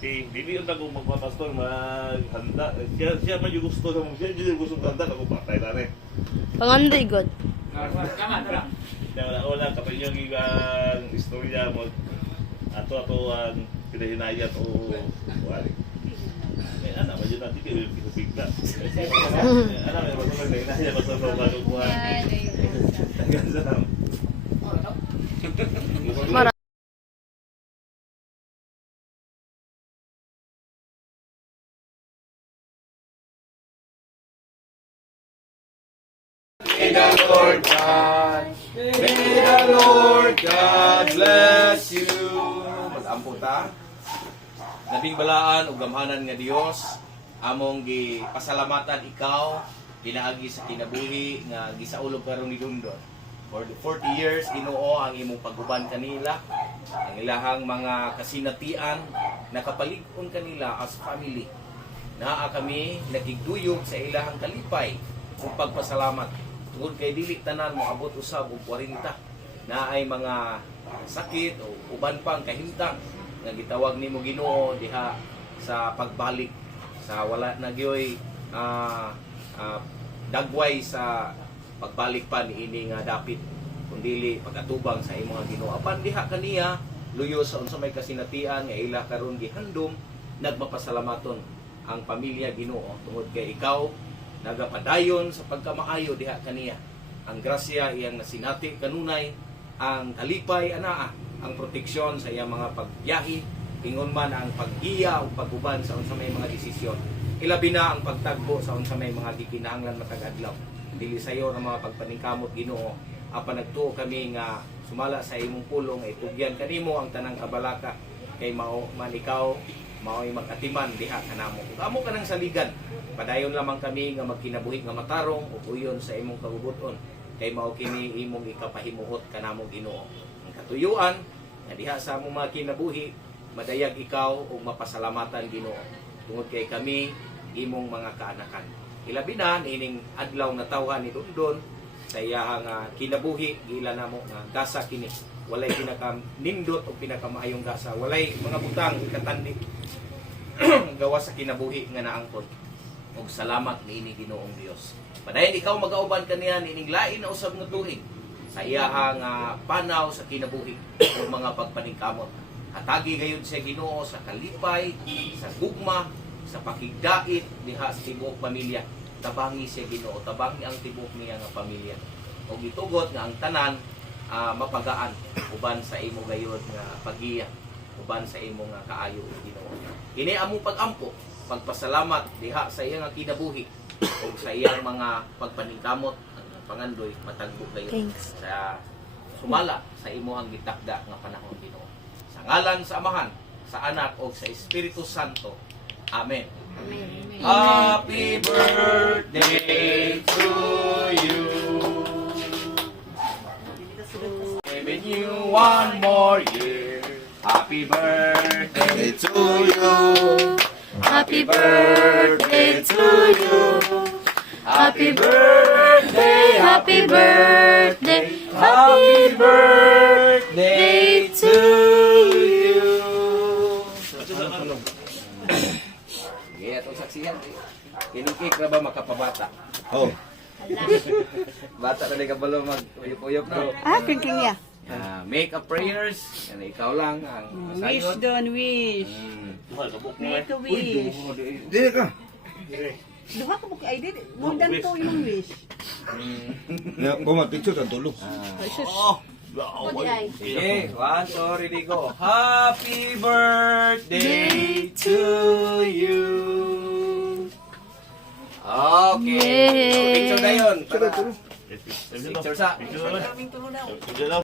Dili yung tago magpapastor, maghanda. Siya man yung gusto sa mga siya, hindi yung gusto handa, ako patay na rin. Panganday god. Tama, tara. Kaya wala, kapag yung igang istorya mo, ato ang pinahinayat o wali. May anak, medyo natin yung pinupigla. Anak, may matulog na hinayat, matulog bago buwan. Hanggang sa Mara. May the Lord God, may the Lord God bless you. Mag-ampo ta. Labing balaan ug gamhanan nga Dios, among gipasalamatan ikaw pinaagi sa kinabuhi nga gisaulog karon ni Dundon. For the 40 years Ginoo ang imong paguban kanila, ang ilahang mga kasinatian nakapalig-on kanila as family. Naa kami nakigduyog sa ilahang kalipay ug pagpasalamat. Tungod kay dili tanan mo abot usab og 40 na ay mga sakit o uban pang kahimtang nga gitawag nimo Ginoo diha sa pagbalik sa wala na gyoy dagway sa pagbalik pa niini nga dapit kundili pagkatubang sa imong Ginoo apan diha kaniya luyo sa unsa may kasinatian nga ila karon gihandom nagmapasalamaton ang pamilya Ginoo tungod kay ikaw nagapadayon sa pagkamaayo diha kaniya. Ang grasya iyang nasinati kanunay, ang kalipay anaa, ang proteksyon sa iyang mga pagbiyahe, ingon man ang pag-iya o pag-uban sa unsa may mga desisyon. Ilabi na ang pagtagbo sa unsa may mga gikinahanglan matag adlaw. Dili sayo ang mga pagpaningkamot Ginoo. Apan nagtuo kami nga sumala sa imong pulong ay tugyan kanimo ang tanang kabalaka kay mao man ikaw mao'y mag-atiman diha kanamo. Ug amo kanang saligan. Padayon lamang kami nga magkinabuhi nga matarong ug uyon sa imong kagubuton kay mao kini imong ikapahimuot kanamo Ginoo. Ang katuyuan nga diha sa among mga kinabuhi madayag ikaw ug mapasalamatan Ginoo. Tungod kay kami imong mga kaanakan. Ilabi na ining adlaw nga tawhan ni Dundon sa iyahang kinabuhi gila namo nga gasa kini. Walay pinaka-nindot o pinakamaayong gasa. Walay mga butang ikatandi gawa sa kinabuhi nga naangkon. Ug salamat niini Ginoong Dios. Padayon ikaw mag-auban kaniya nining lain na usab nga tuig sa iyahang panaw sa kinabuhi o mga pagpaningkamot. Hatagi gayud sa Ginoo sa kalipay, sa gugma, sa pakigdait diha sa tibuok pamilya. Tabangi siya Ginoo, tabangi ang tibuok niya nga pamilya. Ug itugot nga ang tanan mapagaan uban sa imo gayud nga pagiya uban sa imo nga kaayo Ginoo. Kini among pag-ampo, pagpasalamat diha sa iyang kinabuhi ug sa iyang mga pagpaningkamot ang pangandoy matagbo kayo sa sumala sa imuhang gitakda nga panahon Ginoo. Sa ngalan sa Amahan, sa Anak ug sa Espiritu Santo. Amen. Amen. Happy birthday to you. Giving you one more year. Happy birthday to you. Happy birthday to you. Happy birthday, Happy birthday. happy birthday to you. Sige, itong saksihan. Kinikik na ba makapabata? Oh. Bata na ka balo mag-uyop-uyop na. Kring ya. Make a prayers. Yan, ikaw lang ang Wish masayod. don wish. Make a wish. Dili ka. Duha ka buk ay did. More than two yung wish. Na buma picture ang tulo. Sige, 1, 2, ready, go. Happy birthday to you. Okay. Yay. Picture na yun. Tulo. Picture sa. Picture.